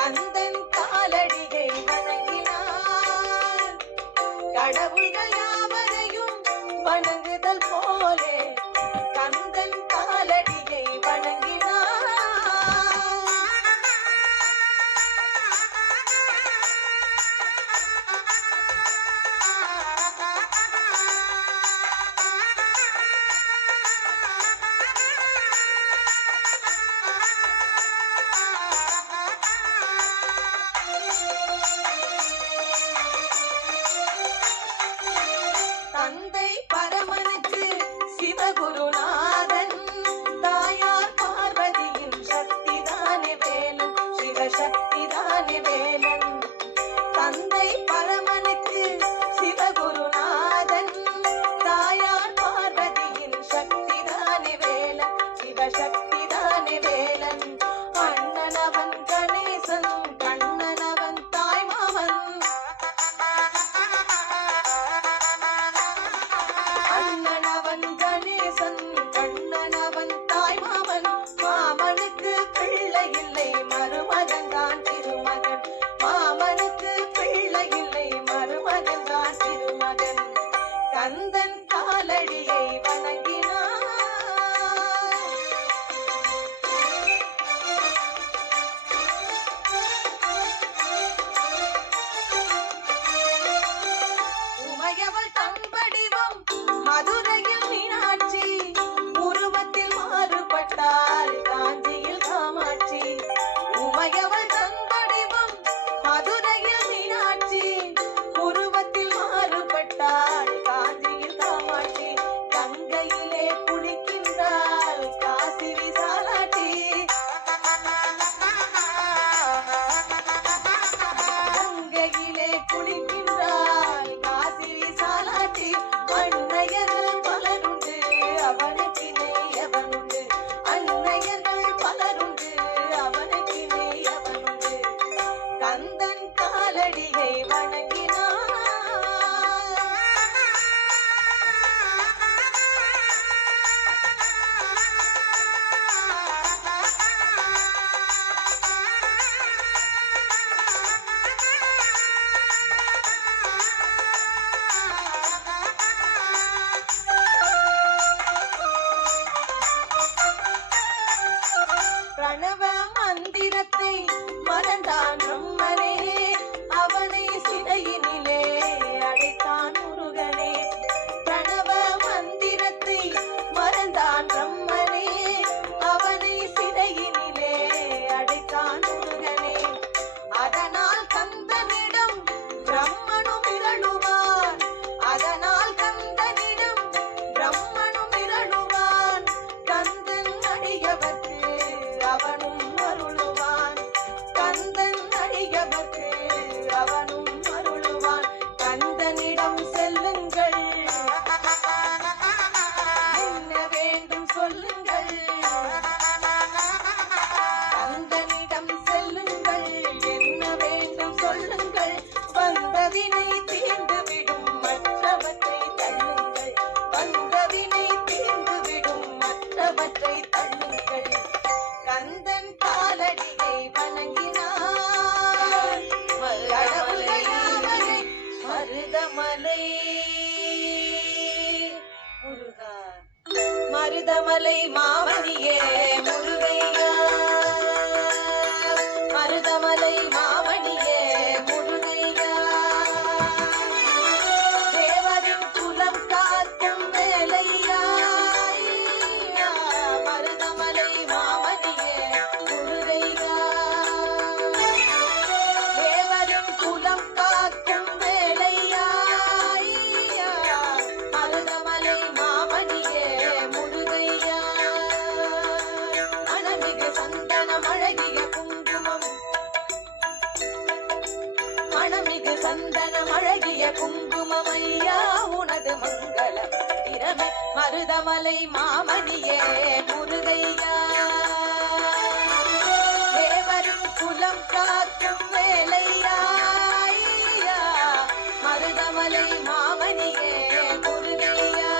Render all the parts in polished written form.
கந்தன் காலடியை வணங்கினார். கடவுள்கள் யாவரையும் வணங்குதல் போலே கந்தன் காலடியை வணங்கினார். தந்தை பரமனுக்கு சிவகுருநாதன், தாயார் பார்வதியின் சக்திதானே வேலன், சிவசக்திதானே வேலன். தந்தை பரமனுக்கு சிவகுருநாதன், தாயார் பார்வதியின் சக்திதானே வேலன், சிவசக்திதானே வேலன். அண்ணனவன் கணேசன், கண்ணனவன் தாய்மாமன். அண்ணனவன் கணேசன், கண்ணனவன் தாய்மாமன். மாமனுக்கு பிள்ளை இல்லை, மருமகன் தான் திருமகன். மாமனுக்கு பிள்ளை இல்லை, மருமகன் தான் திருமகன். கந்தன் காலடியை வணங்கினார். உமையவள் தம்படிவம் மதுரையில் மீனாட்சி, உருவத்தில் மாறுபட்டாள் காஞ்சியில் காமாட்சி. உமையவள் தம்படிவம் மதுரையில் மீனாட்சி, உருவத்தில் மாறுபட்டாள் காஞ்சியில் காமாட்சி. கங்கையிலே குளிக்கின்றாள் காசி விசாலாட்சி. கங்கையிலே குளிக்கின்றாள் காசி விசாலாட்சி. அன்னையர்கள் பலருண்டு அவனுக்கினை அவனுண்டு, அன்னையர்கள் பலருண்டு அவனுக்கினை அவனுண்டு. கந்தன் காலடியை வணங்கினார். பிரணவ மந்திரத்தை மறந்தான் பிரம்மனே, அவனை சிறையினிலே அடைத்தான் முருகனே. பிரணவ மந்திரத்தை மறந்தான் பிரம்மனே, அவனை சிறையினிலே அடைத்தான் முருகனே. அதனால் கந்தனிடம் பிரம்மனும் மிரளுவான், அதனால் கந்தனிடம் பிரம்மனும் மிரளுவான். கந்தன் அடியவர்க்கு அவனும் அருளுவான், கந்தன் அடியவர்க்கு அவனும் அருளுவான். கந்தனிடம் செல்லுங்கள், என்ன வேண்டும் சொல்லுங்கள். கந்தனிடம் செல்லுங்கள், என்ன வேண்டும் சொல்லுங்கள். வந்தவினை தீர்ந்துவிடும் மற்றவற்றை தள்ளுங்கள், வந்தவினை தீர்ந்துவிடும் மற்றவற்றை தள்ளுங்கள். கந்தன் காலடியை வணங்கினார். கடவுள்கள் யாவரை மருதமலை முருகா, மருதமலை மாமணியே முருகையா, மருதமலை மாமணியே முருகையா. தேவரின் குலம் காக்கும் வேலையா, மருதமலை மாமணியே முருகையா. தேவரின் குலம் காக்கும் வேலையா, மருதமலை மாமணியே முருகையா. மனமிகு சந்தனம் அழகிய குங்குமம், மனமிகு சந்தனம் அழகிய குங்குமம் ஐயா உனது மங்கள மந்திரமே. மருதமலை மாமணியே முருகையா. தேவரின் குலம் காக்கும் வேலையா, மருதமலை மாமணியே முருகையா.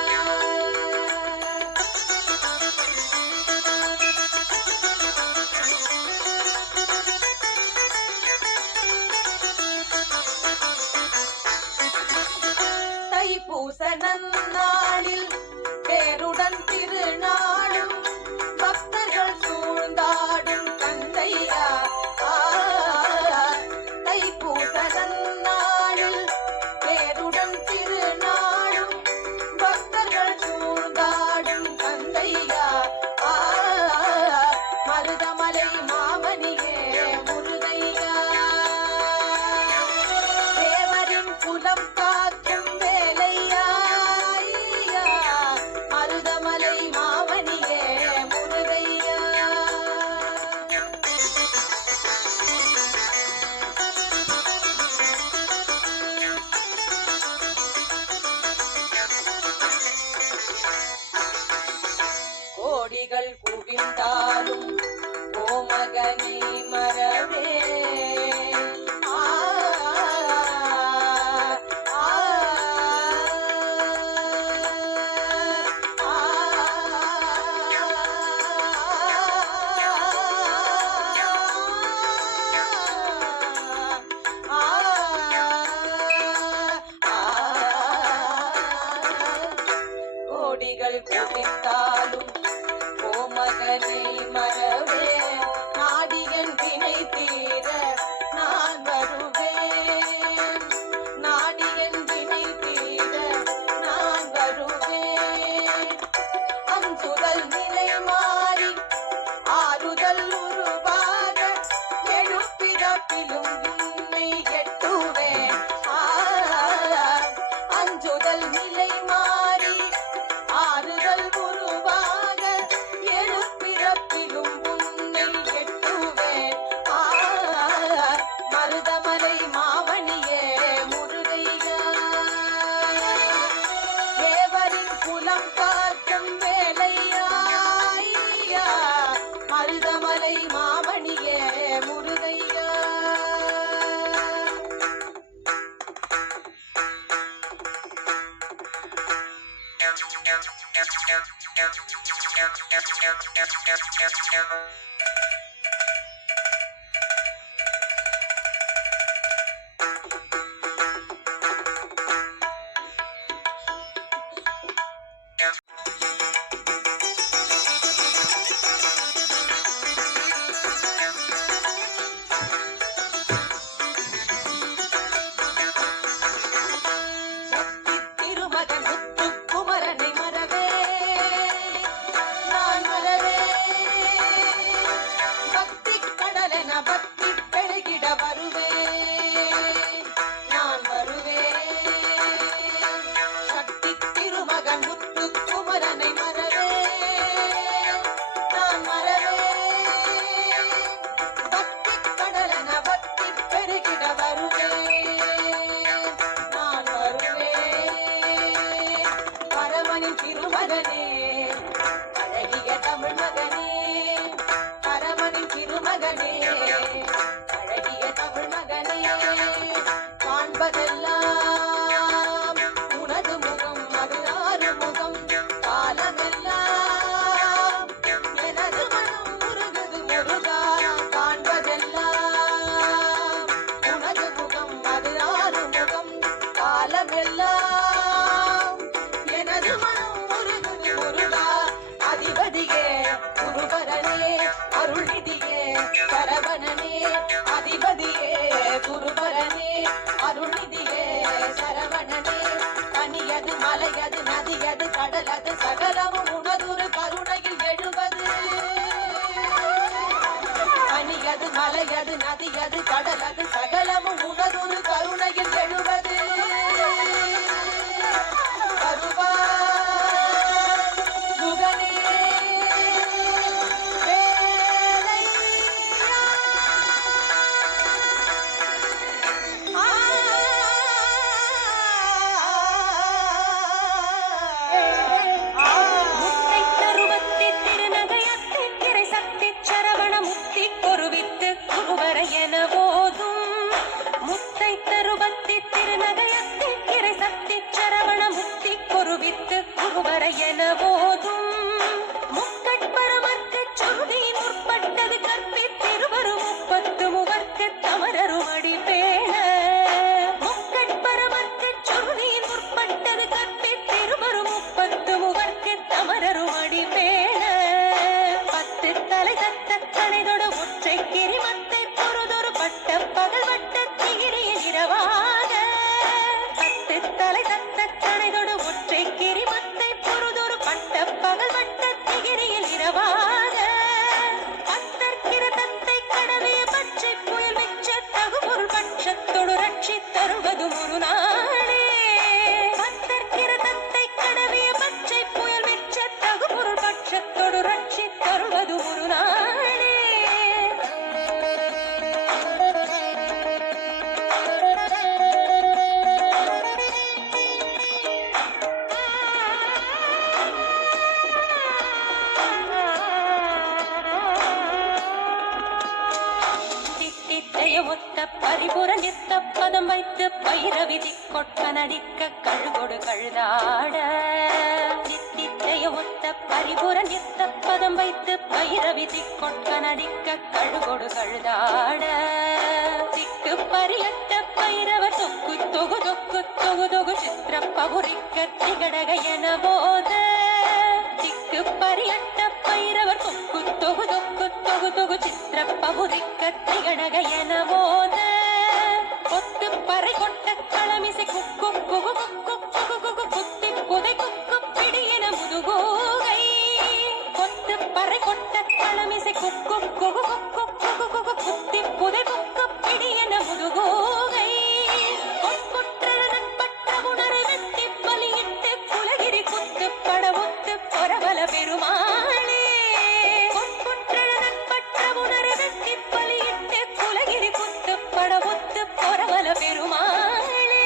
குதித்தாலும் கோமகனை மறவே நாடியன் வினை தீர நான் வருவேன். நாடியன் வினை தீர நான் வருவேன். அஞ்சுதல் நிலை மாறி ஆறுதல் உருவாக எழுப்பிறப்பிலும் உன்னை எட்டுவேன். அஞ்சுதல் நிலை மாறி ஆறுதல் உருவாக எழுப்பிறப்பிலும் உன்னை எட்டுவேன். மருதமலை மாமணியே முருகையா தேவரின் குலம் காக்கும் வேலையா மருதமலை மாமணியே முருகையா. திருமகன் முத்துக்குமரனை மறவே நான் மறவே. பக்தி கடலென பக்தி பெருகிட வருவேன் நான் வருவேன். சக்தி திருமகன் முத்துக்குமரனை மறவே நான் மறவே. பக்தி கடலென பக்தி பெருகிட வருவேன் நான் வருவேன். பரமனின் திருமகனே அழகிய தமிழ் மகனே. பரமனின் திருமகனே அழகிய தமிழ் மகனே. காண்பதெல்லாம் உனது முகம் அது ஆறு முகம். காலமெல்லாம் எனது மனம் முருகுது முருகா. காண்பதெல்லாம் உனது முகம் அது ஆறு முகம். காலமெல்லாம் எனது மனம் முருகுது முருகா. அதிபதியே குருபரனே அருள்நிதியே சரவணனே. அதிபதியே குருபரனே அருள்நிதியே சரவணனே. பனியது மலையது நதியது கடலது சகலமும் உனதொரு கருணையில் எழுவது. பனியது மலையது நதியது கடலது சகலமும் உனதொரு கருணையில் எழுவது. வருவாய் முகனே வேலையா. முத்தை தருவத்தி திருநகையத்தி திரை சக்தி சரவண முக்தி கொருவித்து குருவர என போதும். முத்தை தருவத்தி திருநகையத்தி திரை சக்தி சரவண முக்தி கொருவித்து குருவர என போதும். முக்கட்பரமர்க்கு சுருதி முற்பட்டது கற்பி திருவரும் முப்பத்து முவர்க்கு தமரரும் அடிபேண. முக்கட்பரமர்க்கு சுருதி முற்பட்டது கற்பி திருவரும் முப்பத்து முவர்க்கு தமரரும் அடிபேண. பத்து தலை தத்த கணைதொடு ஒற்றை கிரிமத்தை பொறுதொரு பட்ட பகல் வட்ட திகிரியின் இரவாக. பத்து தலை தத்த கணைதொடு ஒற்றை கிரிமத்தை பொறுதொரு பட்ட பகல் வட்ட திகிரியின் இரவாக. பத்தற்கிற தத்தை கடவிய பச்சை புயல் வெச்ச தகுபொருள் பட்சத்தொடு ரட்சி தருவது ஒரு நாளே. பத்தற்கிற தத்தை கடவிய பச்சை புயல் வெச்ச தகுபொருள் பட்சத்தொடு ரட்சி தருவது ஒரு நாளே. தித்தித்தைய ஒத்த பரிபுர நித்த பதம் வைத்து பைரவிதி கொட்க நடிக்க கழுகொடு கழுதாட. தித்தித்தைய ஒத்த பரிபுர நித்த பதம் வைத்து பைரவிதி கொட்க நடிக்க கழுகொடு கழுதாட. திக்கு பரியட்ட பைரவ தொக்கு தொகு தொக்கு தொகு தொகு சித்திர பகுரிக்க திகடக என போத. ಪರ್ಯಟ್ಟ ಪೈರವರ್ ಕೊಕ್ಕು ತೊಗು ತೊಕ್ಕು ತೊಗು ತೊಗು ಚಿತ್ರಪ್ಪ ಹುರಿಕ್ಕ ತ್ರಿಗಣಗಯನ ಮೋದ கொத்து பறை கொட்ட களமிசை குக்கு குகு குக்கு குகு குகு குத்தி புதை குக்கு பிடியன முதுகோகை கொத்து பறை கொட்ட களமிசை குக்கு குகு குக்கு குகு குகு குத்தி புதை குக்கு பிடியன முதுகோகை கொட்குற்றனப்பட்ட உணரை வெட்டி பலியிட்டு குலகிரி குத்து படமுத்து பொறவல பெருமாளே கொட்குற்றனப்பட்ட உணரை வெட்டி பலியிட்டு குலகிரி குத்து படமுத்து பொறவல பெருமாளே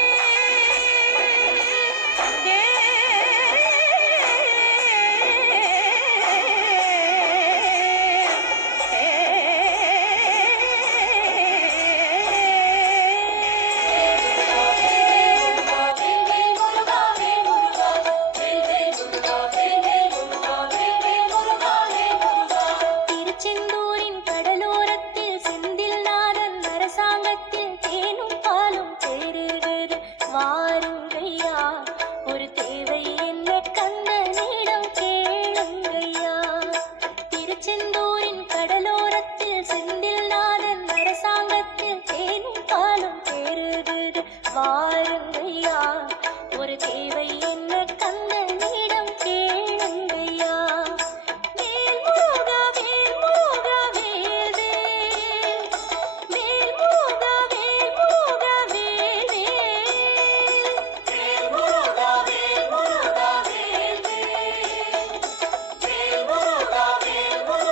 திருச்செந்தூரின் கடலோரத்தில் செந்தில்நாதன் அரசாங்கத்தில் தேனும் பாலும் தேறுகிறது வாருங்கய்யா ஒரு தேவை என்ன கண்ணனிடம் கேளுங்கய்யா திருச்செந்தூரின் கடலோரத்தில் செந்தில்நாதன் அரசாங்கத்தில் தேனும் பாலும் தேறுகிறது வாருங்கய்யா ஒரு தேவை என்ன கண்ணனிடம் கேளுங்கய்யா வேல் முருகா வேல் முருகா வேல் வேல் வேல் முருகா வேல் முருகா வேல் வேல் முருகா வேல் முருகா வேல் வேல் முருகா வேல் முருகா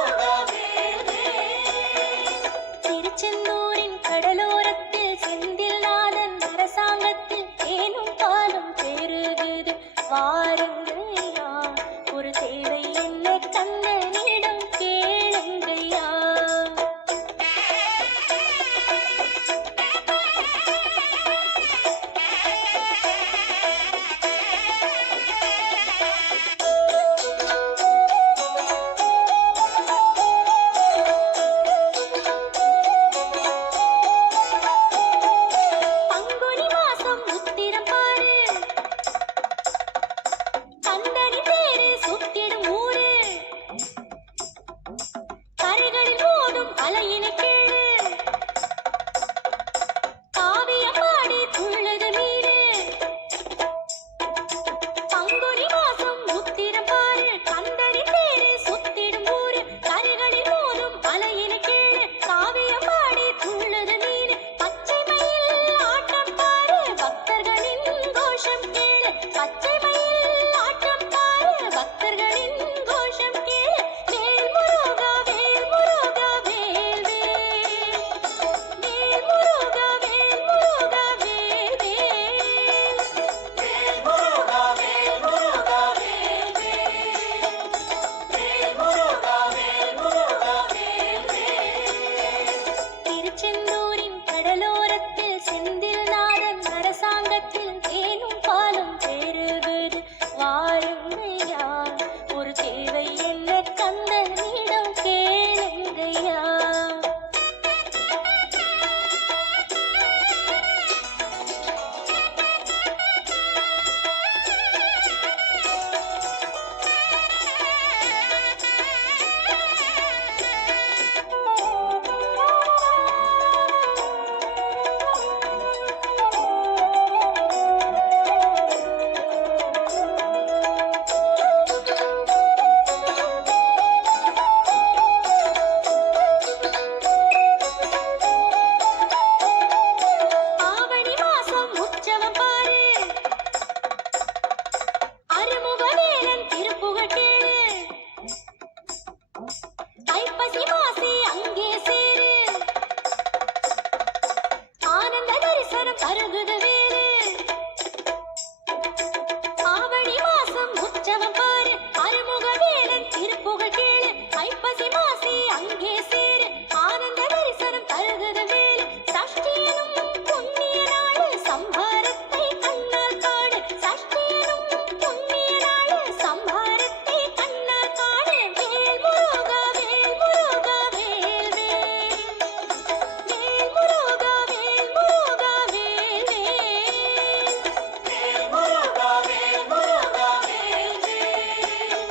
வேல் வேல் திருச்செந்தூரின் கடலோரத்தில் செந்தில்நாதன் அரசாங்கத்தில் தேனும் பாலும் தேறுகிறது வாருங்கய்யா ஒரு தேவை என்ன கண்ணனிடம் கேளுங்கய்யா பங்குனி மாசம் உத்திரம் பாரு கந்தனி தேரு சுத்திடும் ஊரு கரைகளில் மோதும் அலையினை கேளு காவியம் பாடி துள்ளது மீறு பங்குனி மாசம் உத்திரம் பாரு கந்தனி தேரு சுத்திடும் ஊரு கரைகளில் மோதும் அலையினை கேளு காவியம் பாடி துள்ளது மீறு பச்சை மயில் ஆட்டம் பாரு பக்தர்களின் கோஷம் கேளு பச்சை மயில் ஆட்டம் பாரு பக்தர்களின் கோஷம் கேளு வேல் முருகா வேல் முருகா வேல் வேல் வேல் முருகா வேல் முருகா வேல் வேல் முருகா வேல் முருகா வேல் வேல் முருகா வேல் முருகா வேல் வேல் திருச்செந்தூரின் கடலோரத்தில் செந்தில்நாதன் அரசாங்கத்தில் தேனும் பாலும் தேறுகிறது வாருங்கய்யா ஒரு தேவை என்ன கந்தனிடம் கேளுங்கய்யா ஆவணி மாசம் உற்சவம் பாரு அருமுகவேலன் திருப்புகழ் கேளு ஐப்பசி மாசி அங்கே சேரு ஆனந்த தரிசனம் பருகுது வேறு ஆவணி மாசம் உற்சவம் பாரு அருமுகவேலன் திருப்புகழ் கேளு ஐப்பசி மாசி அங்கே சேரு ஆனந்த தரிசனம் பருகுது வேறு சஷ்டியனும் புண்ணிய நாடு சம்ஹாரத்தை கண்ணால் காடு சஷ்டியனும் புண்ணிய நாடு சம்ஹாரத்தை கண்ணால் காடு வேல் முருகா வேல் முருகா வேல் வேல் வேல் முருகா வேல் முருகா வேல் வேல் முருகா வேல் முருகா வேல் வேல்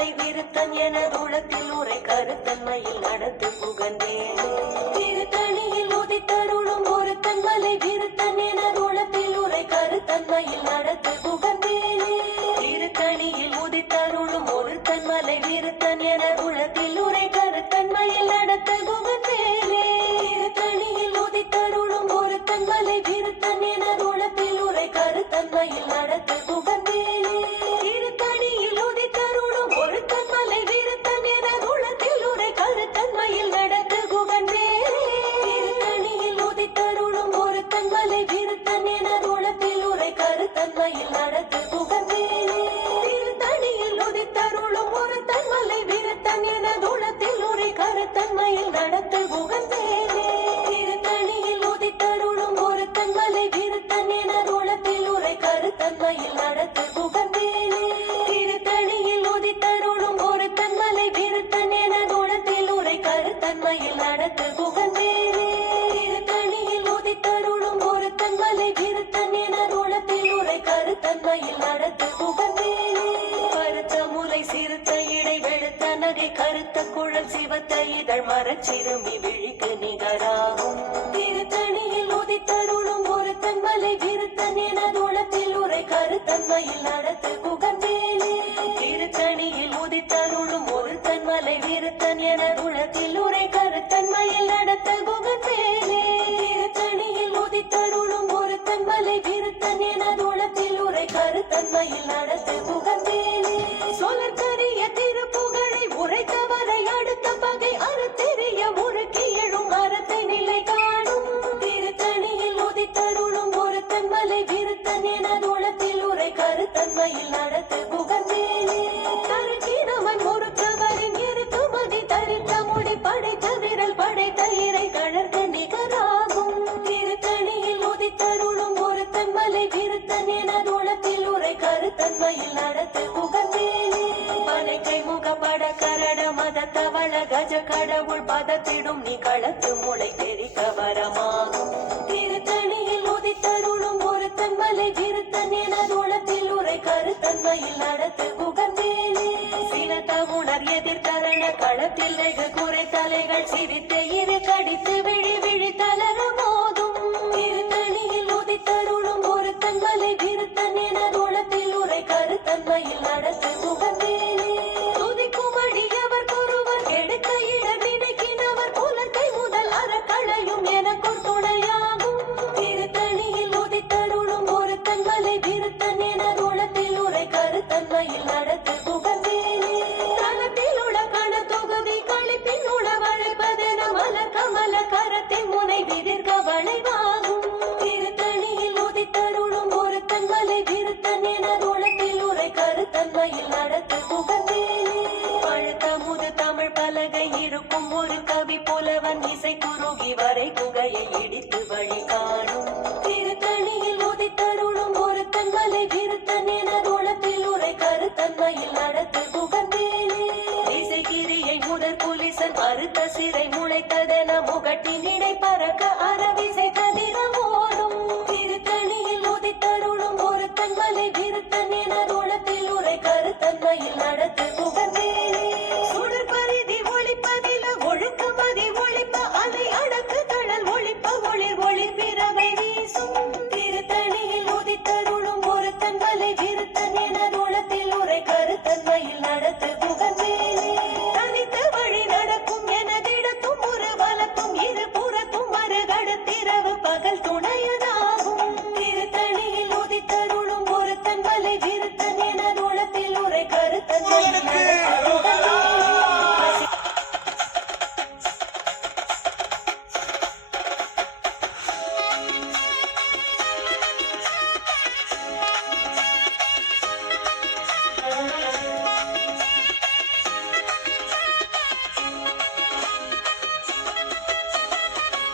மலை விருத்தன் எனதுளத்தில் உரை கருத்தன்மையில் நடத்து புகழ்ந்தேனே. திருத்தணியில் உதித்தருளும் ஒருத்தன் மலை விருத்தன் எனதுளத்தில் உரை கருத்தன்மையில் நடத்து புகழ்ந்தேனே. திருத்தணியில் உதித்தருளும் ஒருத்தன் மலை விருத்தன் எனதுளத்தில் உரை கருத்தன்மையில் நடத்த புகழ்ந்தேனே. திருத்தணியில் உதித்தருளும் ஒருத்தன் மலை விருத்தன் எனதுளத்தில் உரை கருத்தன்மையில் நடத்த புகழ்ந்தேனே. திருத்தணியில் உதித்தருளும் ஒருத்தன் மலை விருத்தன் எனதுளத்தில் உரை கருத்தன்மையில் நடத்த புகழ்ந்தேனே. திருத்தணியில் உதித்தருளும் ஒருத்தன் மலை விருத்தன் எனதுளத்தில் உரை கருத்தன்மையில் நடத்த புகழ்ந்தேனே. திருத்தணியில் உதித்தருளும் ஒருத்தன் மலை விருத்தன் எனதுளத்தில் உரை கருத்தன்மையில் நடத்த புகழ்ந்தேனே. திருத்தணியில் உதித்தருளும் ஒருத்தன் மலை விருத்தன் எனதுளத்தில் உரை கருத்தன்மையில் நடத்த புகழ்ந்தேனே. திருத்தணியில் உதித்தருளும் ஒருத்தன் மலை விருத்தன் எனதுளத்தில் உரை கருத்தன்மையில் நடத்த புகழ்ந்தேனே. திருத்தணியில் உதித்தருளும் ஒருத்தன் மலை விருத்தன் எனதுளத்தில் உரை கருத்தன்மையில் நடத்த புகழ்ந்தேனே. கருத்த முலை சிறுத்த இடை வெளுத்த நகை கருத்த குழல் சிவத்த இதழ் மரச்சிறுமி விழிக்கு நிகராகும். திருத்தணியில் உதித்தருளும் ஒருத்தன் மலை விருத்தன் எனதுளத்தில் உரை கருத்தன்மையில் நடத்த புகழ்ந்தேனே. திருத்தணியில் உதித்தருளும் ஒருத்தன் மலை விருத்தன் எனதுளத்தில் உரை கருத்தன்மையில் நடத்த புகழ்ந்தேனே. திருத்தணியில் உதித்தருளும் ஒருத்தன் மலை விருத்தன் எனதுளத்தில் உரை கருத்தன்மையில் நடத்த புகழ்ந்தேனே. சொலற்கரிய திருப்புகழை உரைத்தவரை அடுத்த பகை அறுத்தெறிய முறுக்கி எழும் அறத்தை நிலை காணும். திருத்தணியில் உதித்தருளும் ஒருத்தன் மலை விருத்தன் எனதுளத்தில் உரை கருத்தன்மையில் நடத்த புகழ்ந்தேனே. தருக்கினவன் முறுக்கவரின் இருக்குமதி தரித்த முடி படைத்த விரல் படைத்த இறை கழற்க நிகராகும். திருத்தணியில் உதித்தருளும் ஒருத்தன் மலை விருத்தன் எனதுளத்தில் உரை கருத்தன்மையில் நடத்த புகழ்ந்தேனே. பனைக்கை முகப்பட கரட மத தவள கஜ கடவுள் பதத்திடும் நீ களத்து முளை தெரிக்க வரமாகும். திருத்தணியில் உதித்தருளும் ஒருத்தன் மலை விருத்தன் எனதுளத்தில் உரை கருத்தன்மையில் நடத்த புகழ்ந்தேனே. சினத்த உணர் எதிர்கரண களத்தில் வெகு குறை தலைகள் சிரித்த இரு கடித்து விழி விழி தளர மோதும். திருத்தணியில் உதித்தருளும் ஒருத்தன் மலை விருத்தன் எனதுளத்தில் உரை கருத்தன்மையில் நடத்த புகழ்ந்தேனே. துதிக்கும் அடியவர் ஒருவர் எடுக்க இடர் நினைக்கினவர் புலத்தை முதல் அறக்களையும் எனக்குள் துணையாகும். திருத்தணியில் உதித்தருளும் ஒருத்தன் மலை விருத்தன் எனதுளத்தில் உரை கருத்தன்மையில் நடத்த புகழ்ந்தேனே. தளத்தில் உள்ள கண தொகுதி களிப்பின் உணவழைப்பதென மலர் கமல கரத்தின் முனை விதிர்க வளைவாகும். திருத்தணியில் உதித்தருளும் ஒருத்தன் மலை விருத்தன் எனதுளத்தில் உரை கருத்தன்மையில் நடத்த புகழ்ந்தேனே. பழுத்த முது தமிழ் பலகை இருக்கும் ஒரு கவி புலவன் இசை குறுகி வரை குகையை இடித்து வழி காணும். திருத்தணியில் உதித்தருளும் ஒருத்தன் மலை விருத்தன் எனதுளத்தில் உரை கருத்தன்மையில் நடத்த புகழ்ந்தேனே. இசைகிரியை முதற் புலிசன் அறுத்த சிறை முளைத்ததென முகட்டின் இடை பறக்க அறவிசை ததிர ஓடும். திருத்தணியில் உதித்தருளும் ஒருத்தன் மலை விருத்தன் எனதுளத்தில் உரை கருத்தன்மையில் நடத்த புகழ்ந்தேனே. சுடர் பரிதி ஒளிப்பதில ஒழுக்கமதி ஒளிப்ப அதை அடக்கு தழல் ஒளிப்ப ஒளிர் ஒளிர் பிறவை வீசும். திருத்தணியில் உதித்தருளும் ஒருத்தன் மலை விருத்தன் எனதுளத்தில் உரை கருத்தன்மையில் நடத்த புகழ்ந்தேனே. தனித்து வழி நடக்கும் எனதிடத்தும் ஒரு வலத்தும் இரு புறத்தும் மறுகடத்திரவு பகல் துணையதாகும். திருத்தணியில் உதித்தருளும் ஒருத்தன் மலை விருத்தன் எனதுளத்தில் உரை கருத்தன்மையில் நடத்த புகழ்ந்தேனே.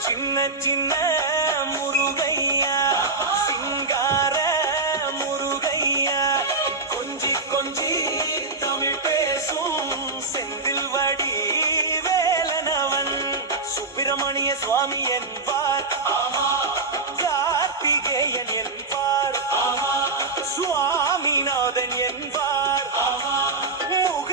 சின்ன சின்ன முருகையா சிங்கார முருகையா கொஞ்சி கொஞ்சி தமிழ் பேசும் செந்தில் வடி வேலனவன் சுப்பிரமணிய சுவாமி என்பார். கார்த்திகேயன் என்பார். சுவாமிநாதன் என்பார். முக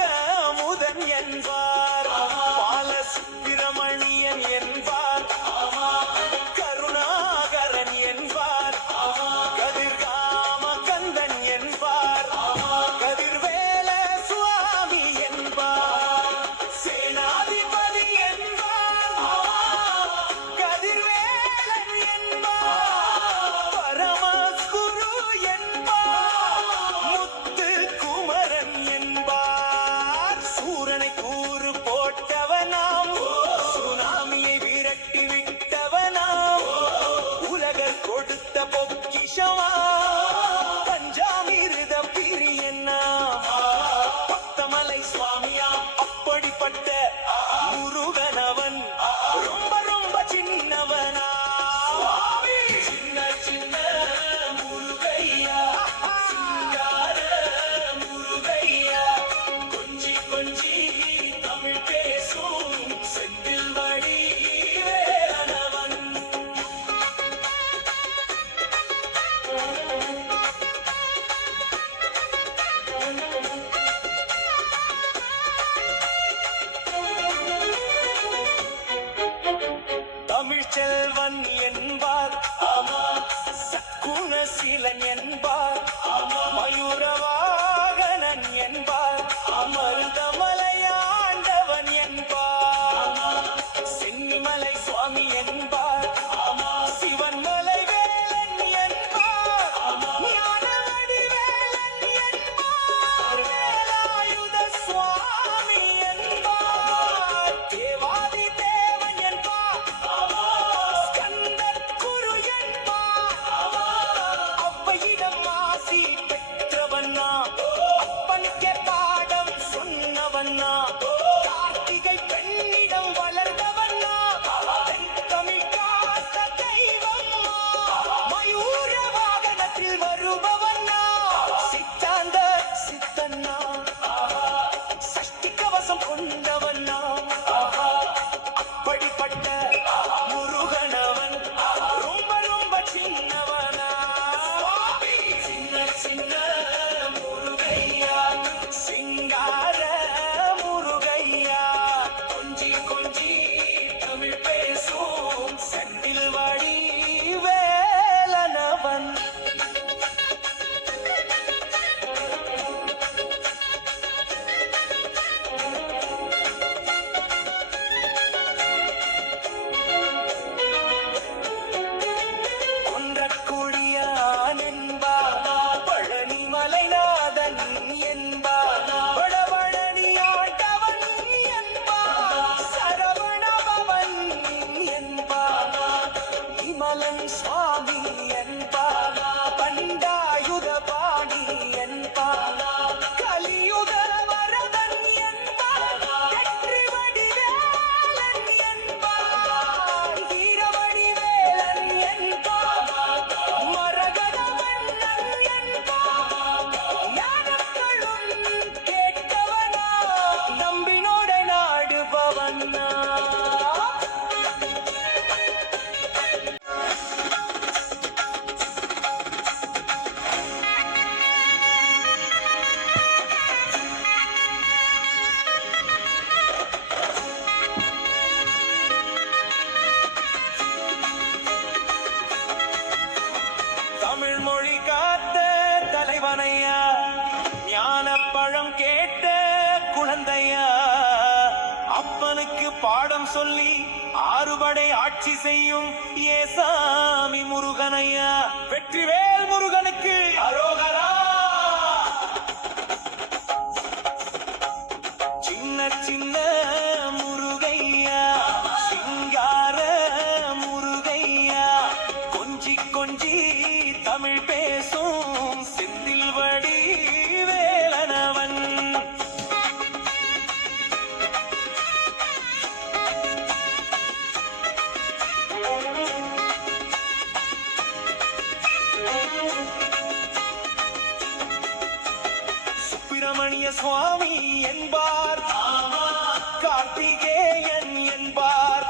முருகனையா ஞானப்பழம் கேட்ட குழந்தையா அப்பனுக்கு பாடம் சொல்லி ஆறுபடை ஆட்சி செய்யும் ஏசாமி முருகனையா வெற்றிவேல் முருகனுக்கு அரோகரா. சின்ன சின்ன முருகையா சிங்கார முருகையா கொஞ்சி கொஞ்சி தமிழ் பேசும் செந்தில் வடி வேலனவன். சுப்பிரமணிய சுவாமி என்பார் கார்த்திகேயன் என்பார்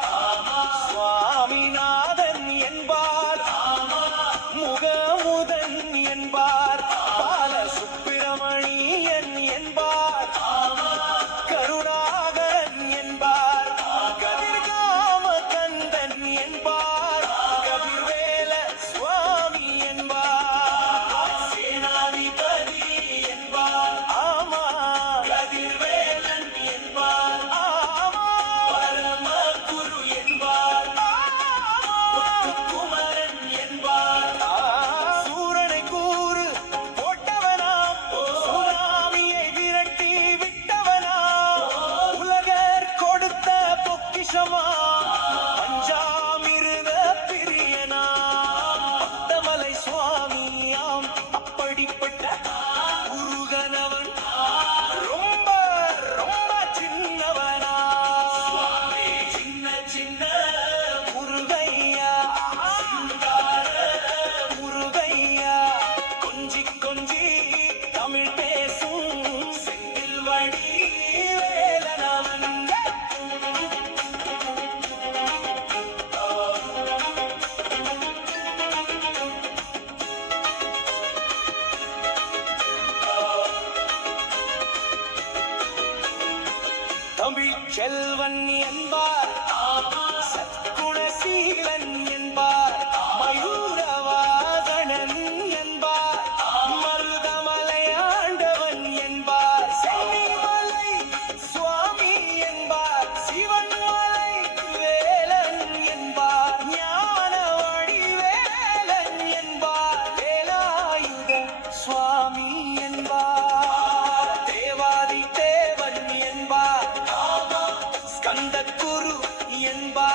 சுவாமிநாதன் என்பார் முகமுதன் என்பார் பால சுப்பிரமணியன் என்பார் கருணாகரன் என்பார் கதிர்காம கந்தன் என்பார் கதிர்வேல சுவாமி என்பார் சேனாதிபதி என்பார் ஆமா கதிர்வேலன் என்பார் ஆமா பரமகுரு என்பார் குமரன் என்பார் சூரனை கூறு போட்டவனாம் சுனாமியை விரட்டி விட்டவனாம் உலகர் கொடுத்த பொக்கிஷமா பஞ்சாமிருத பிரியனாம் பக்தமலை சுவாமியாம் அப்படிப்பட்ட முருகனவன் ரொம்ப ரொம்ப சின்னவனா சின்ன சின்ன முருகையா சிங்கார முருகையா கொஞ்சி கொஞ்சி தமிழ் பேசும் செந்தில் வடி வேலனவன். தமிழ் செல்வன் என்பார் சத்குணசீலன் என்பார் மயூரவாகனன் என்பார் மருதமலையாண்டவன் என்பார் சென்னிமலை சுவாமி என்பார் சிவன்மலை வேலன் என்பார் ஞான வடிவேலன் என்பார் வேலாயுத சுவாமி என்பார் தேவாதி தேவன் என்பார் ஸ்கந்த குரு என்பார்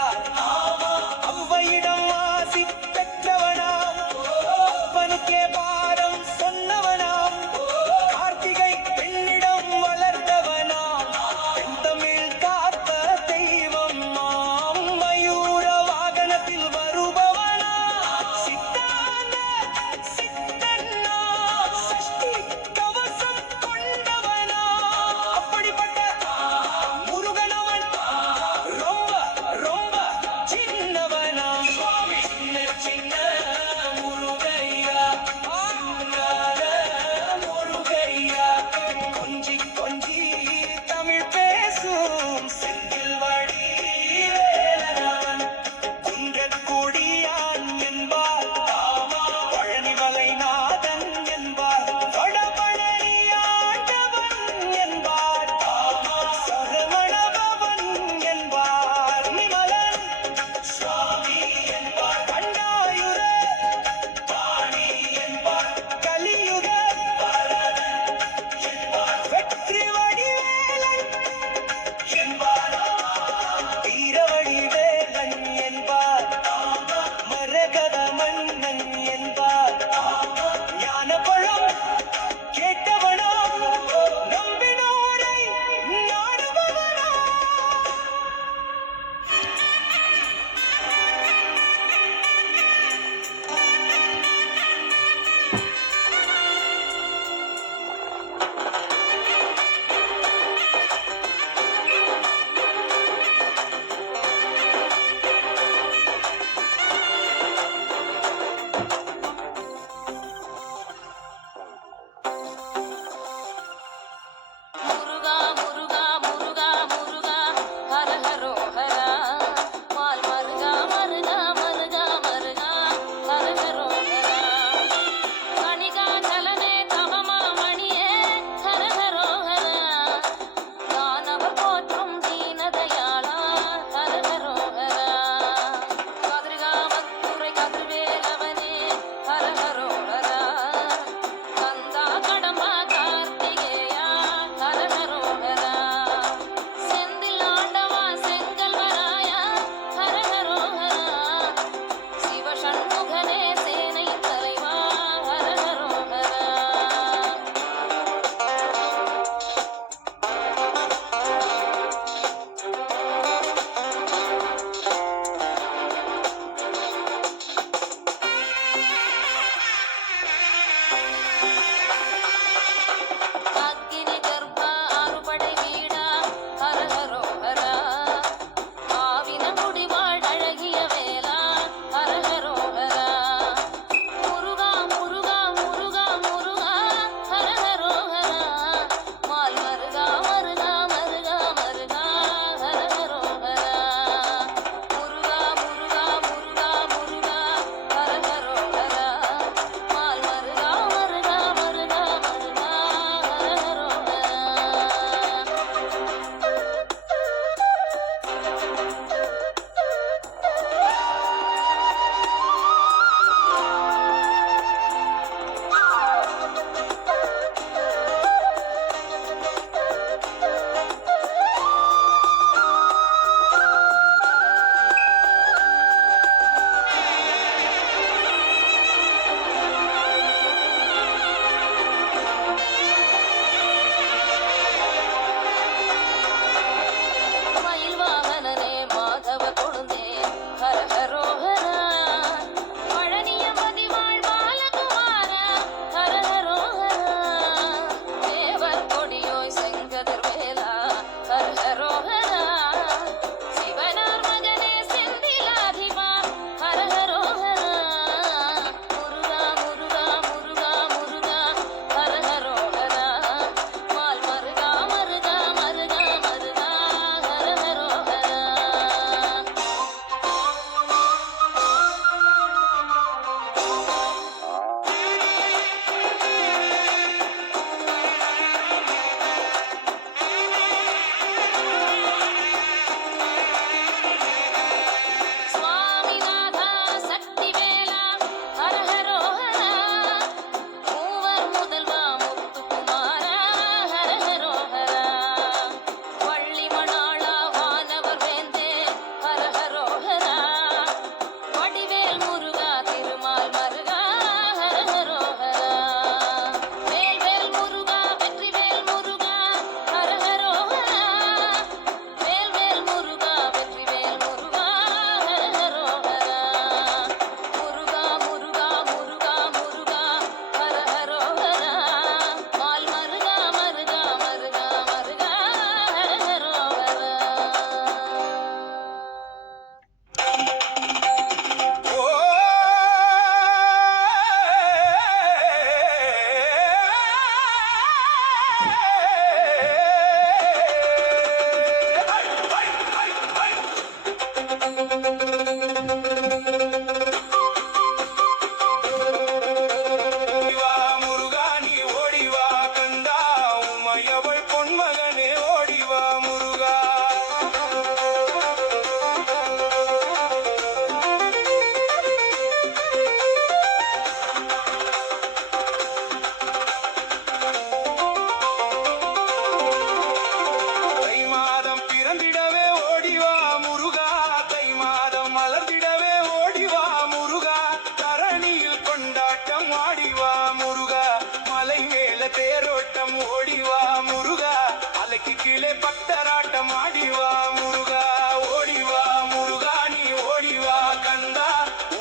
தேரோட்டம் ஓடிவா முருகா அலைக்கு கீழே பக்தராட்டம் ஆடிவா முருகா ஓடிவா முருகா நீ ஓடிவா கந்தா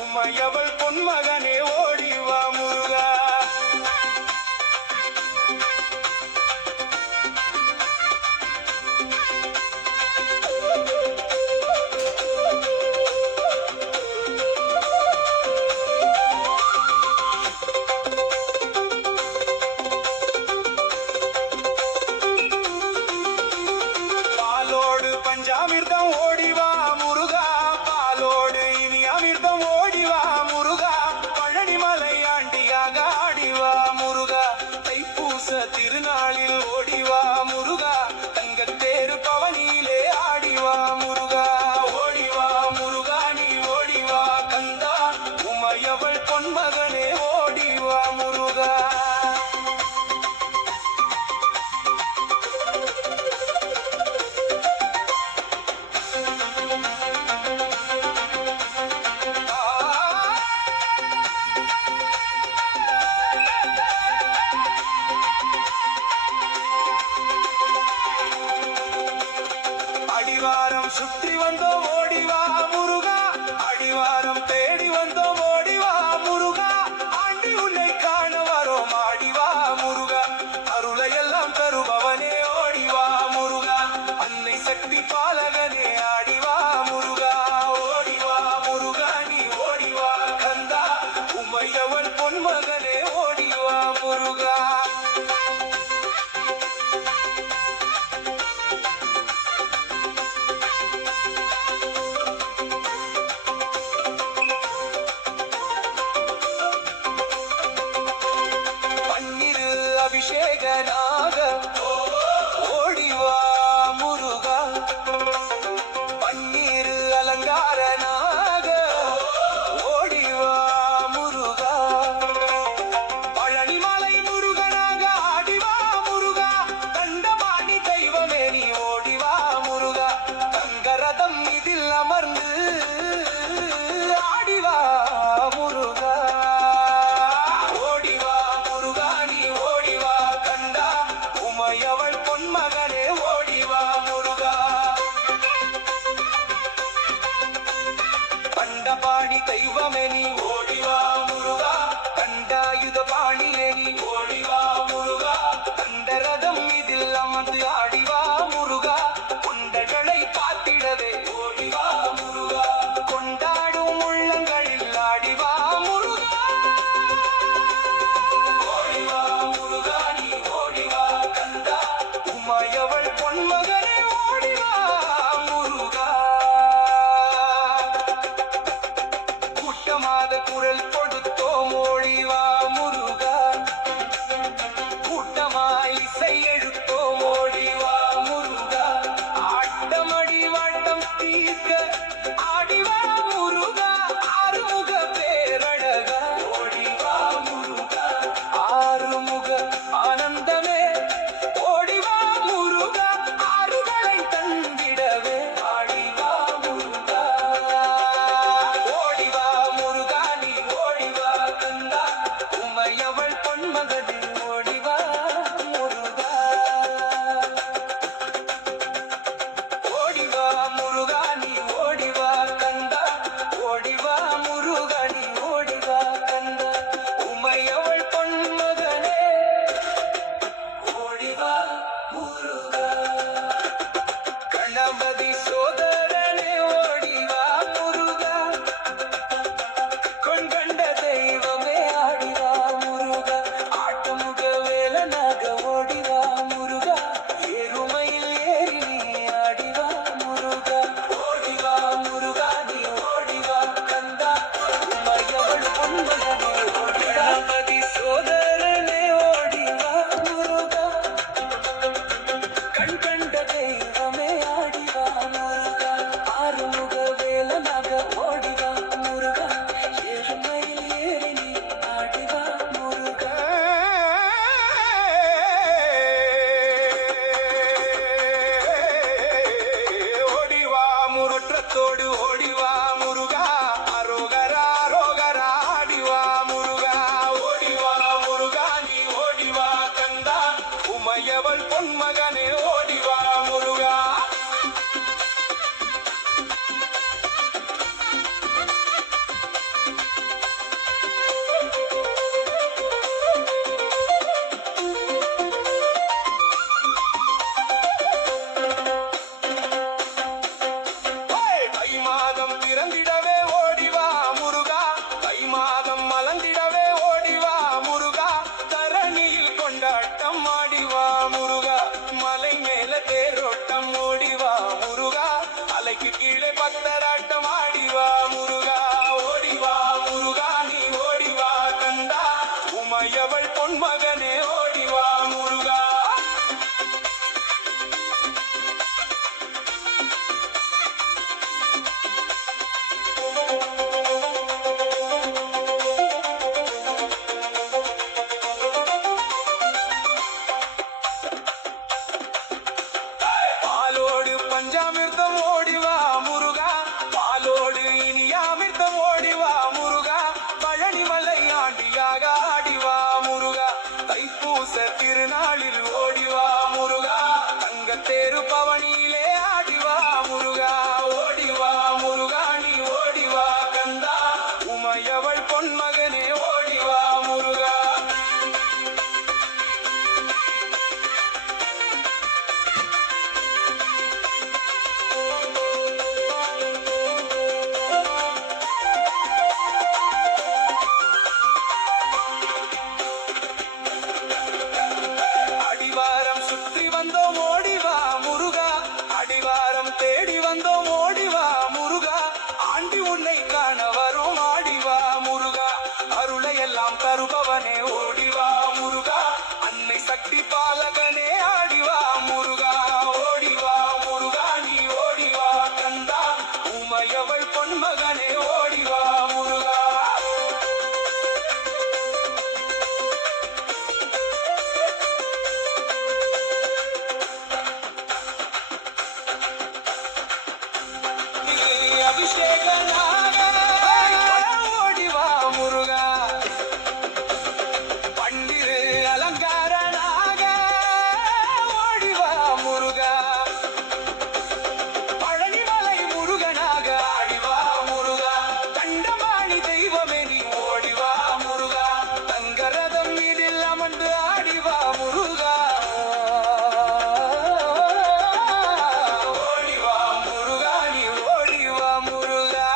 உமையவள் பொன்மகனே ஓடிவா முருகா பாலோடு பஞ்சாமிர்தம் ஓடிவா முருகா பாலோடு இனி அமிர்தம் ஓடிவா முருகா பழனிமலை ஆண்டியாக ஆடிவா முருகா தைப்பூச திருநாளில் ஓடிவா முருகா தங்கத்தேரு பவனியிலே ஆடிவா முருகா ஓடிவா முருகா நீ ஓடிவா கந்தா உமையவள் பொன்மகனே ஓடிவா முருகா அடிவாரம் சுற்றி வந்தோம் ஓடிவா முருகா அடிவாரம் தேடி வந்தோம் ஓடிவா முருகா ஆண்டி உன்னை காண வரோம் ஆடிவா முருகா அருளை எல்லாம் தருபவனே ஓடிவா முருகா அன்னை சக்தி பாலகனே ஆடிவா முருகா ஓடிவா முருகா நீ ஓடிவா கந்தா உமையவன் பொன்மகனே ஓடிவா முருகா பன்னிரு அபிஷேகனாக ஓடிவா முருகா பன்னீரு அலங்காரனாக ஓடிவா முருகா பழனிமலை முருகனாக ஆடிவா முருகா தண்டபாணி தெய்வமே நீ ஓடிவா முருகா தங்கரதம் இதில் அமர்ந்து ஆடிவா முருகா ஓடிவா முருகா நீ ஓடிவா கண்டா உமையவள் பொன்மகனே ஓடிவா முருகா. தை மாதம் பிறந்திடவே ஓடிவா முருகா, தை மாதம் மலர்ந்திடவே ஓடிவா முருகா, தரணியில் கொண்டாட்டம் ஆடிவா முருகா, மலை மேல தேரோட்டம் ஓடிவா முருகா, அலைக்கு கீழே பக்தராட்டம் ஆடிவா முருகா. ஓடிவா முருகா நீ ஓடிவா கந்தா, உமையவள் பொன்மகனே ஓடிவா முருகா. பாலோடு பஞ்சாமிர்தம் ஓடிவா முருகா, பாலோடு இனியாமிர்தம் ஓடிவா முருகா, பழனிமலை ஆண்டியாக ஆடிவா முருகா, தைப்பூச திருநாளில் ஓடிவா முருகா, தங்கத்தேரு பவனியிலே ஆடிவா முருகா. ஓடிவா முருகா நீ ஓடிவா கந்தா, உமையவள் பொன்மகனே ஓடிவா முருகா. அடிவாரம் சுற்றி வந்தோம் ஓடிவா முருகா, அடிவாரம் தேடி வந்தோம் ஓடிவா முருகா, ஆண்டி உன்னை காண வரும் ஆடிவா முருகா, அருளை எல்லாம் தருபவனே ஓடிவா முருகா, அன்னை சக்தி பாலகனே ஆடிவா முருகா. ஓடிவா முருகா நீ ஓடிவா கந்தா, உமையவள் பொன்மகனே ஓடிவா முருகா. அபிஷேகனாக ஓடிவா முருகா, பன்னிரு அலங்காரனாக ஓடிவா முருகா, பழனிமலை முருகனாக ஆடிவா முருகா, தண்டமாணி தெய்வமே நீ ஓடிவா முருகா, தங்கரதம் மீதில் அமர்ந்து ஆடிவா முருகா. ஓடிவா முருகா நீ ஓடிவா முருகா.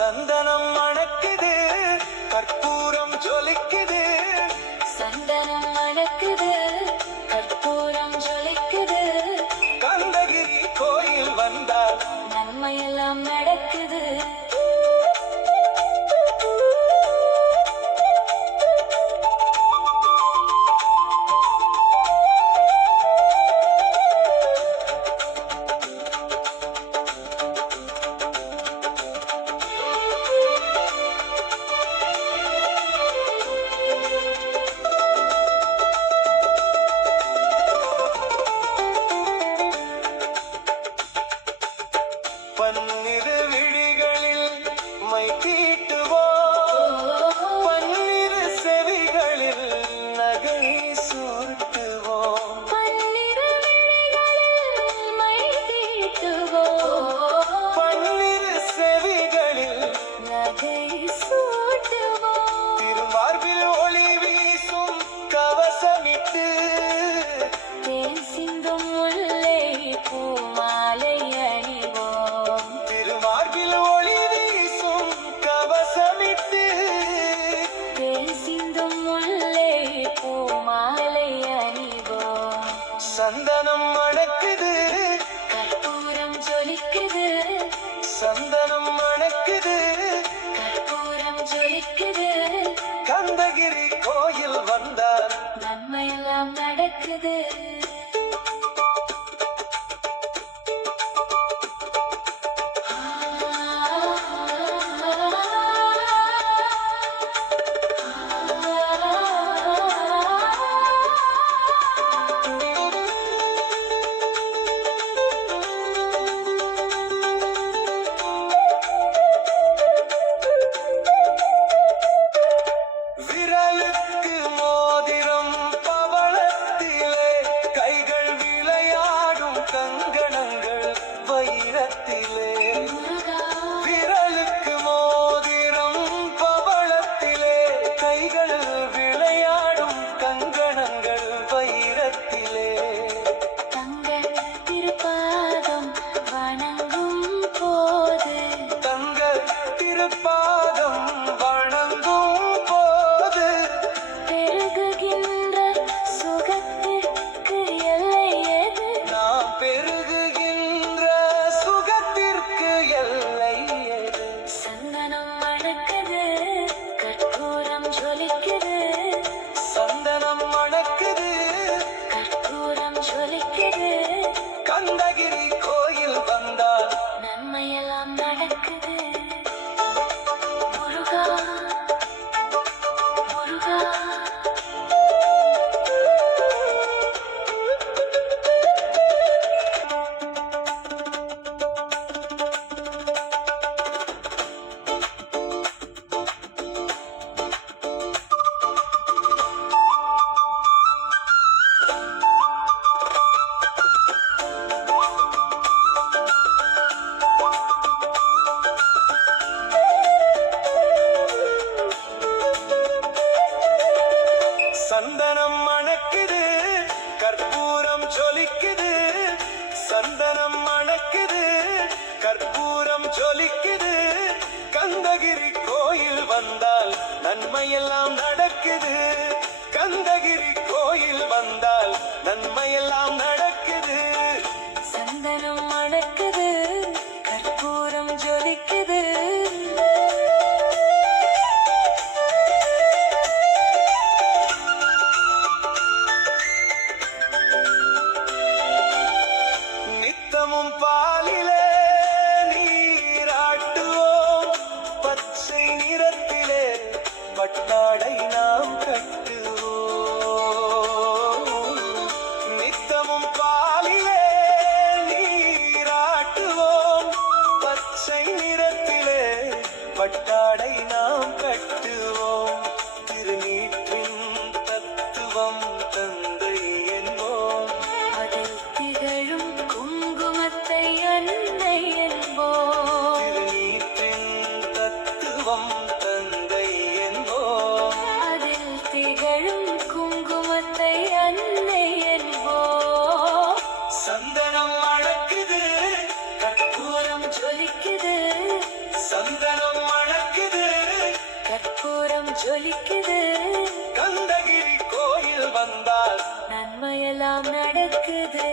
சந்தனம் மணக்குது கற்பூரம் ஜொலிக்குது சந்தனம் மணக்குது கற்பூரம் ஜொலிக்குது கந்தகிரி கோயில் வந்தால் நன்மையெல்லாம் நடக்குது பன்னிரு விழிகளில் மை தீட்டுவோம் பன்னிரு செவிகளில் நகை சூட்டுவோம் பன்னிரு விழிகளில் மை தீட்டுவோம் பன்னிரு செவிகளில் நகை சூட்டுவோம் திருமார்பில் ஒளி வீசும் கவசமிட்டு தேன் சிந்தும் முல்லை பூமாலை அணிவோம் திருமார்பில் ஒளி வீசும் கவசமிட்டு தேன் சிந்தும் முல்லை பூமாலை அணிவோம் சந்தனம் மணக்குது கற்பூரம் ஜொலிக்குது சந்தனம் மணக்குது கற்பூரம் ஜொலிக்குது கந்தகிரி கோயில் வந்தார் நன்மையெல்லாம் நடக்குது விரலுக்கு மோதிரம் பவளத்திலே கைகள் விளையாடும் கங்கணங்கள் வைரத்திலே விரலுக்கு மோதிரம் பவளத்திலே கைகள் விளையாடும் கங்கணங்கள் வைரத்திலே தங்கள் திருப்பாதம் வணங்கும் போது தங்க திருப்பாதம் வணங்கும் போது பெருகுகின்ற சுகத்திற்கு எல்லை எது நாம் பெருகுகின்ற சுகத்திற்கு எல்லை ஏது? சந்தனம் மணக்குது கற்பூரம் ஜொலிக்குது சந்தனம் மணக்குது கற்பூரம் ஜொலிக்குது கந்தகிரி கோயில் வந்தால் நன்மையெல்லாம் நடக்குது முருகா முருகா சந்தனம் மணக்குது கற்பூரம் ஜொலிக்குது சந்தனம் மணக்குது கற்பூரம் ஜொலிக்குது கந்தகிரி கோயில் வந்தால் நன்மையெல்லாம் நடக்குது கந்தகிரி கோயில் வந்தால் நன்மையெல்லாம் நடக்குது சந்தனம் மணக்குது கற்பூரம் ஜொலிக்குது நித்தமும் பாலிலே நீராட்டுவோம் பச்சை நிறத்திலே பட்டாடை நாம் கட்டுவோம் நித்தமும் பாலிலே நீராட்டுவோம் பச்சை நிறத்திலே பட்டாடை நாம் கட்டுவோம் திருநீற்றின் தத்துவம் தந்தை என்போம் அதில் திகழும் குங்குமத்தை அன்னை என்போம் திருநீற்றின் தத்துவம் தந்தை என்போம் அதில் திகழும் குங்குமத்தை அன்னை என்போம் சந்தனம் மணக்குது கற்பூரம் ஜொலிக்குது சந்தனம் ஜொலிக்குது. கந்தகிரி கோயில் வந்தால் நன்மையெல்லாம் நடக்குது.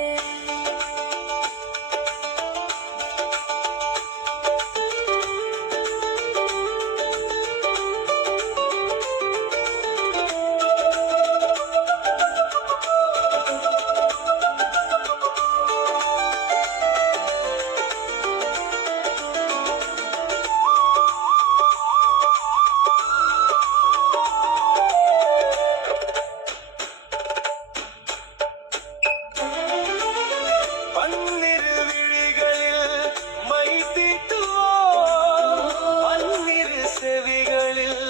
பன்னிரு விழிகளில் மை தீட்டுவோம், பன்னிரு செவிகளில்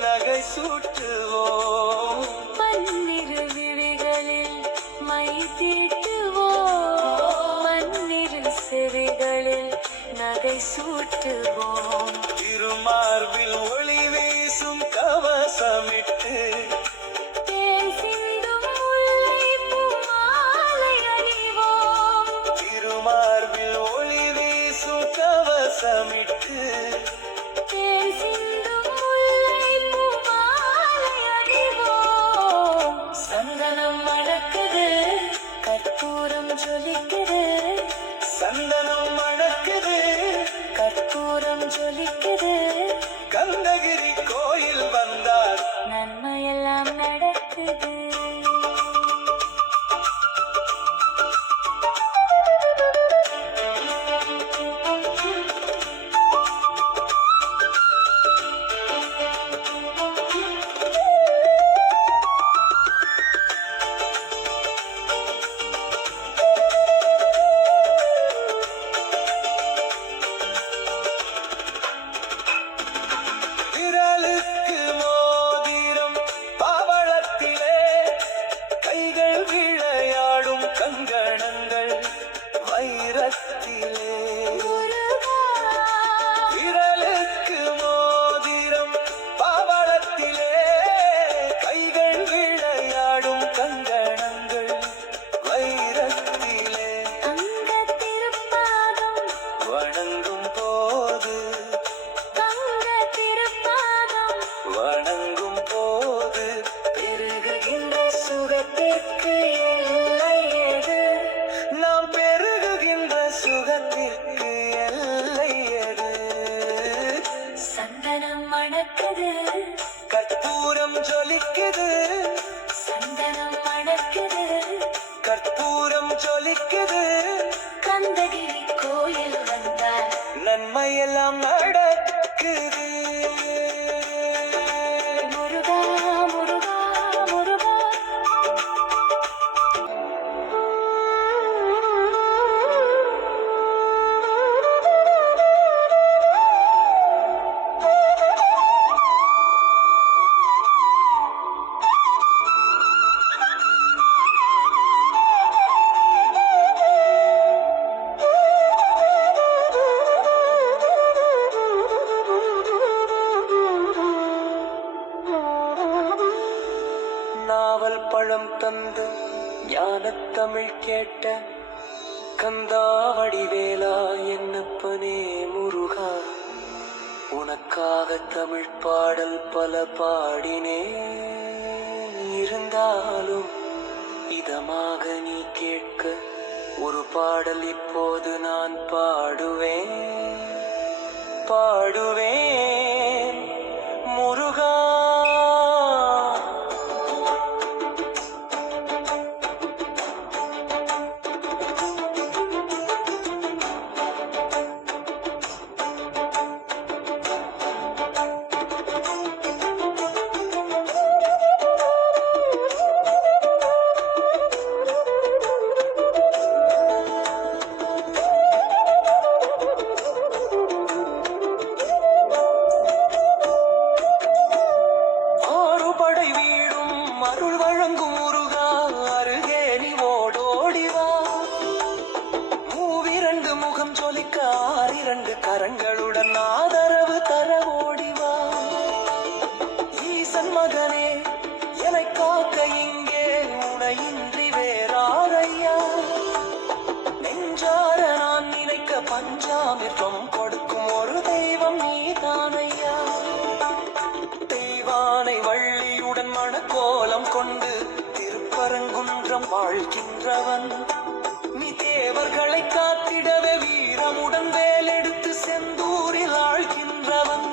நகை சூட்டுவோம். பன்னிரு விழிகளில் மை தீட்டுவோம், பன்னிரு செவிகளில் நகை சூட்டுவோம். திருமார்பில் ஒளி வீசும் கவசமிட்டு தேன் சிந்தும் முல்லைப்பூ மாலை அணிவோம். திருமார்பில் ஒளி வீசும் கவசமிட்டு தேன் சிந்தும் முல்லைப்பூ மாலை அணிவோம். சந்தனம் மணக்குது, கற்பூரம் ஜொலிக்குது. சந்தனம் மணக்குது, கற்பூரம் ஜொலிக்குது. கந்தகிரி கோயில் வந்தார் நன்மையெல்லாம் நடக்குது. விரலுக்கு மோதிரம் பவளத்திலே, கைகள் விளையாடும் கங்கணங்கள் வைரத்திலே. முருகா, விரலுக்கு மோதிரம் பவளத்திலே, கைகள் விளையாடும் கங்கணங்கள் வைரத்திலே. தங்கத் திருப்பாதம், வணங்கும் போது தங்கத் திருப்பாதம். வணங்கும் போது பெருகுகின்ற சுகத்திற்கு எல்லை ஏது? நாம் பெருகுகின்ற சுகத்திற்கு எல்லை ஏது? சந்தனம் மணக்குது, கற்பூரம் ஜொலிக்குது, சந்தனம் மணக்குது. கற்பூரம் ஜொலிக்குது. கந்தகிரி கோயில் வந்தால் நன்மையெல்லாம் நடக்குது. முருகா, முருகா, முருகா. நாவல் பழம் தந்து ஞானத் தமிழ் கேட்ட கந்தாவடி வேலா என்னப்பனே முருகா, உனக்காக தமிழ் பாடல் பல பாடினே. இருந்தாலும் இதமாக நீ கேட்க ஒரு பாடல் இப்போது நான் பாடுவேன், பாடுவேன் முருகா. கோலம் கொண்டு திருப்பரங்குன்றம் வாழ்கின்றவன். நீ தேவர்களை காத்திடவே வீரமுடன் வேலெடுத்து செந்தூரில் ஆழ்கின்றவன்.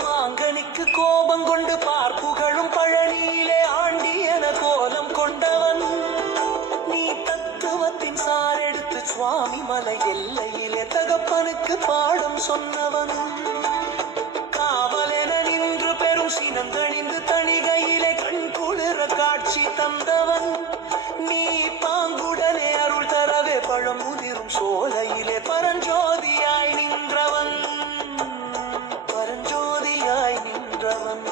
மாங்கனிக்கு கோபம் கொண்டு பார்ப்புகழும் பழனியிலே ஆண்டி என கோலம் கொண்டவன். நீ தத்துவத்தின் சாரெடுத்து சுவாமி மலை எல்லையிலே தகப்பனுக்கு பாடம் சொன்னவன். காவலென நின்று பெரும் சினந்தணிந்து தணிகையிலே கண் குளிர காட்சி தந்தவன். நீ பாங்குடனே அருள் தரவே பழம் முதிரும் சோலையிலே பரஞ்சோதியாய் நின்றவன். பரஞ்சோதியாய் நின்றவன்.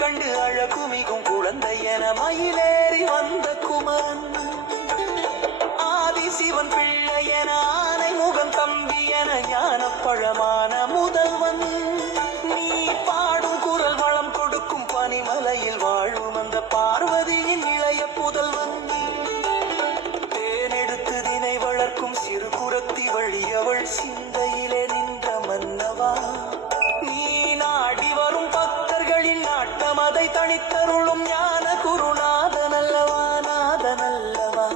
கண்டு அழகுமிகும் குழந்தை என மயிலேறி வந்த குமரன். ஆதிசிவன் பிள்ளை என ஆனை முகம் தம்பி என ஞான பழமான முதல்வன். நீ பாடும் குரல் வளம் கொடுக்கும் பனிமலையில் வாழும் அந்த பார்வதியின் இளைய புதல்வன். தேனெடுத்து தினை வளர்க்கும் சிறு குரத்தி வழியவள் சிந்தையிலே நின்ற மன்னவா. நீ நாடி வரும் பக்தர்களின் நாட்டமதை தனித்தருளும் ஞான குருநாதனல்லவா. நாதனல்லவா.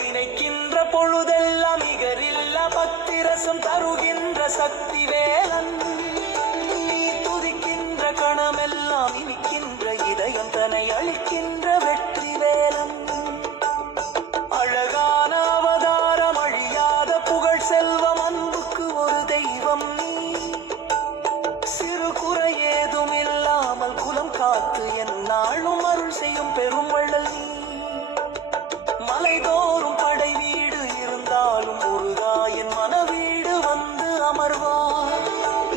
நினைக்கின்ற பொழுதெல்லாம் நிகரில்லா பக்திரசம் தருகின்ற சக்தி வேலன். நீ துதிக்கின்ற கணமெல்லாம் இனிக்கின்ற இதயம் தன்னை அளிக்கின்ற வெற்றி வேலன். அழகான அவதாரம் அழியாத புகழ் செல்வம் அன்புக்கு ஒரு தெய்வம் நீ. சிறு குறை ஏதும் இல்லாமல் குலம் காத்து எந்நாளும் அருள் செய்யும் பெரும் வள்ளல் நீ. மலைதோறும் படை வீடு இருந்தாலும் முருகா என் மனவீடு வந்து அமர்வா.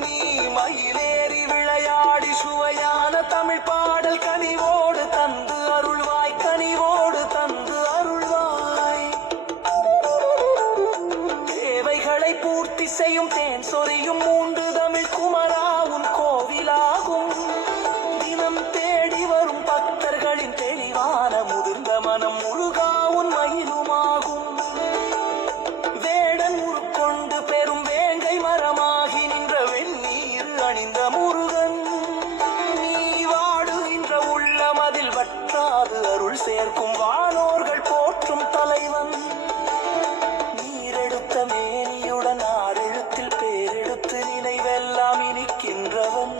நீ மயிலேறி விளையாடி சுவையான தமிழ் பாடல் கனிவோடு தந்து அருள்வாய். கனிவோடு தந்து அருள்வாய். தேவைகளை பூர்த்தி செய்யும் தேன் சொரியும் மூன்று தமிழ் குமராவும் கோவிலாகும். தினம் தேடி வரும் பக்தர்களின் தெளிவான முதிர்ந்த மனம் முருகாவும் மயிலுமாகும். வேடன் முறுக்கொண்டு பெரும் வேங்கை மரமாகி நின்ற வெந்நீர் அணிந்த முருகன். நீ வாடுகின்ற உள்ளமதில் வற்றாது அருள் சேர்க்கும் வானோர்கள் போற்றும் தலைவன். நீரெடுத்த மேனியுடன் ஆறெழுத்தில் பேரெடுத்து நினைவெல்லாம் இனிக்கின்றவன்.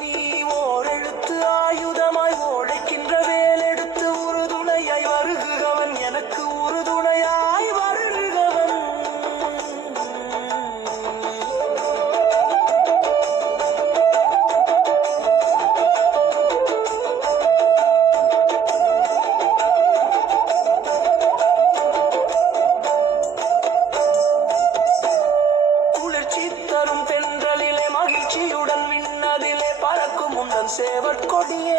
நீ ஓரெழுத்து ஆயுதமாய் ஓழைக்கின்ற வேலெடுத்து உறுதுணையாய் வருகுகவன். எனக்கு உறுதுணையாய் வருகுகவன். குளிர்ச்சி தரும் தென்றலிலே மகிழ்ச்சியுடன் விண்ணதிலே பறக்கும் உந்தன் சேவற் கொடியே.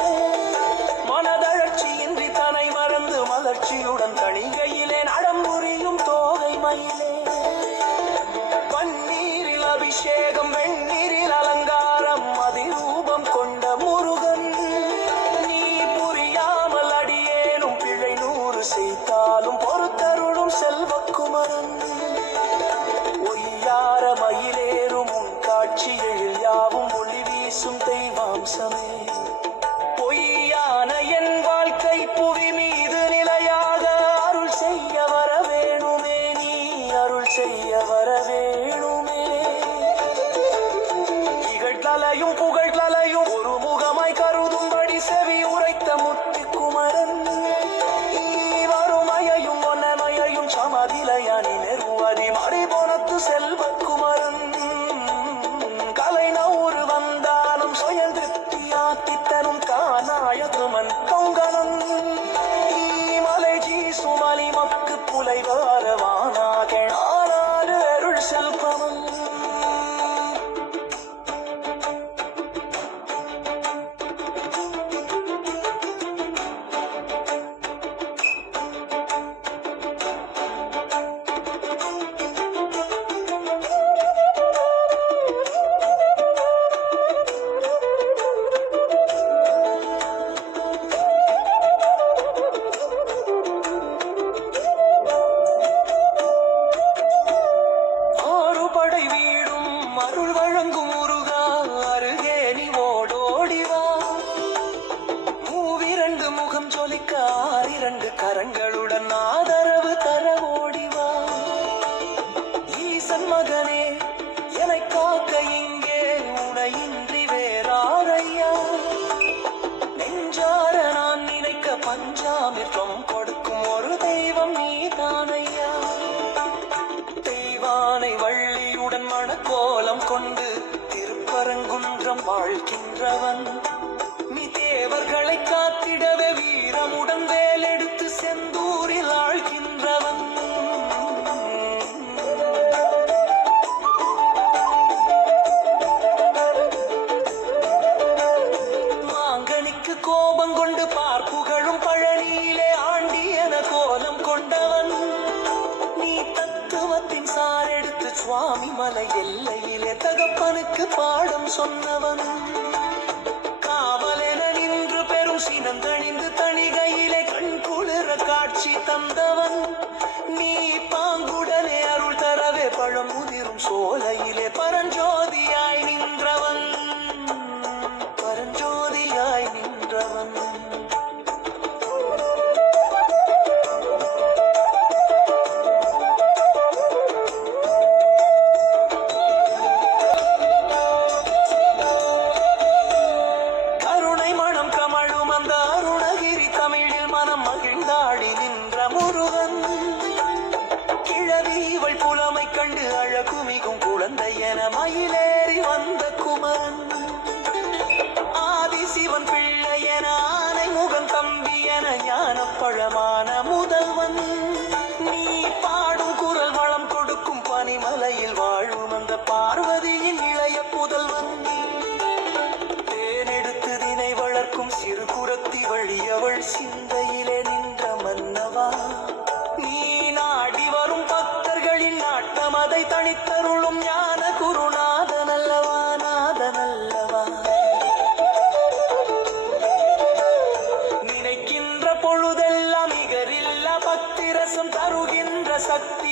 மனதழற்சியின்றி தனை மறந்து மலர்ச்சியுடன் தணிகையிலே நடம் புரியும் தோகை மயிலே. பன்னீரில் அபிஷேகம் வெந்நீரில் அலங்காரம் அதிரூபம் கொண்ட முருகன். நீ புரியாமல் அடியேனும் பிழை 100 செய்தாலும் பொறுத்தருளும் செல்வக்குமரன். ஒய்யார மயிலேறும் உன் காட்சி எழில் யாவும் ஒளி வீசும் தெய்வாம்சமே. பொய்யான என் வாழ்க்கை புவி மீது நிலையாக அருள் செய்ய வர வேணுமே. நீ அருள் செய்ய வர வேணுமே. இகழ்கலையும் புகழ்கலையும் ஒரு முகமாய் கருதும்படி செவி உரைத்த முத்தி குமரன். வறுமையையும் ஒன்னமையையும் சமதிலையானி நெருவதி மறிபோனத்து செல்வக்குமரன். கலை நூறு வந்தாலும் சுயல் திருப்தியாக்கி தரும் காநாயகுமன் பொங்கலன். மலை ஜீசுமலி மக்கு புலைவாரவானாக ஆனாறு அருள் செல்பவன். மகனே என்னை காக்க இங்கே உனையின்றி வேறாரையா நெஞ்சார நான் நினைக்க பஞ்சாமிர்தம் கொடுக்கும் ஒரு தெய்வம் நீதானையா தெய்வானை வள்ளியுடன் மணக்கோலம் கொண்டு திருப்பரங்குன்றம் வாழ்கின்றவன் நீ தேவர்களை காத்திடவே வீரமுடன் வேலெடுத்து செந்தூரில் ஆழ்கின்றவன் மாங்கனிக்கு கோபம் கொண்டு பார்ப்புகழும் பழனியிலே ஆண்டி என கோலம் கொண்டவன் நீ தத்துவத்தின் சாரெடுத்து சுவாமி மலை எல்லையிலே தகப்பனுக்கு பாடம் சொன்னவன் காவலென நின்று பெரும் சினந்தணிந்து தணிகையிலே கண் குளிர காட்சி தந்தவன் நீ பாங்குடனே அருள் தரவே பழம் முதிரும் சோலையிலே பரஞ்சோதியாய் நின்றவன் பரஞ்சோதியாய் நின்றவன் கருணை மனம் கமழும் அந்த அருணகிரி தமிழில் மனம் மகிழ்ந்தாடி நின்ற முருகன் கிழவி இவள் புலமை கண்டு அழகுமிகும் குழந்தை என மயிலேறி வந்த குமரன் ஆதி சிவன் பிள்ளை என ஆனை முகன் தம்பி என ஞானப்பழமான முதல்வன் நீ பாடும் குரல் வளம் கொடுக்கும் பனிமலையில் வாழும் அந்த பார்வதியின் இளைய புதல்வன் தேனெடுத்து தினை வளர்க்கும் சிறு குரத்தி வழியவள் சிந்தையிலே நின்ற மன்னவா நீ நாடி வரும் பக்தர்களின் நாட்டம் அதை தனித்தருளும் ஞான குருநாதனல்லவா நாதனல்லவா நினைக்கின்ற பொழுதெல்லாம் நிகரில்லா பக்தி ரசம் தருகின்ற சக்தி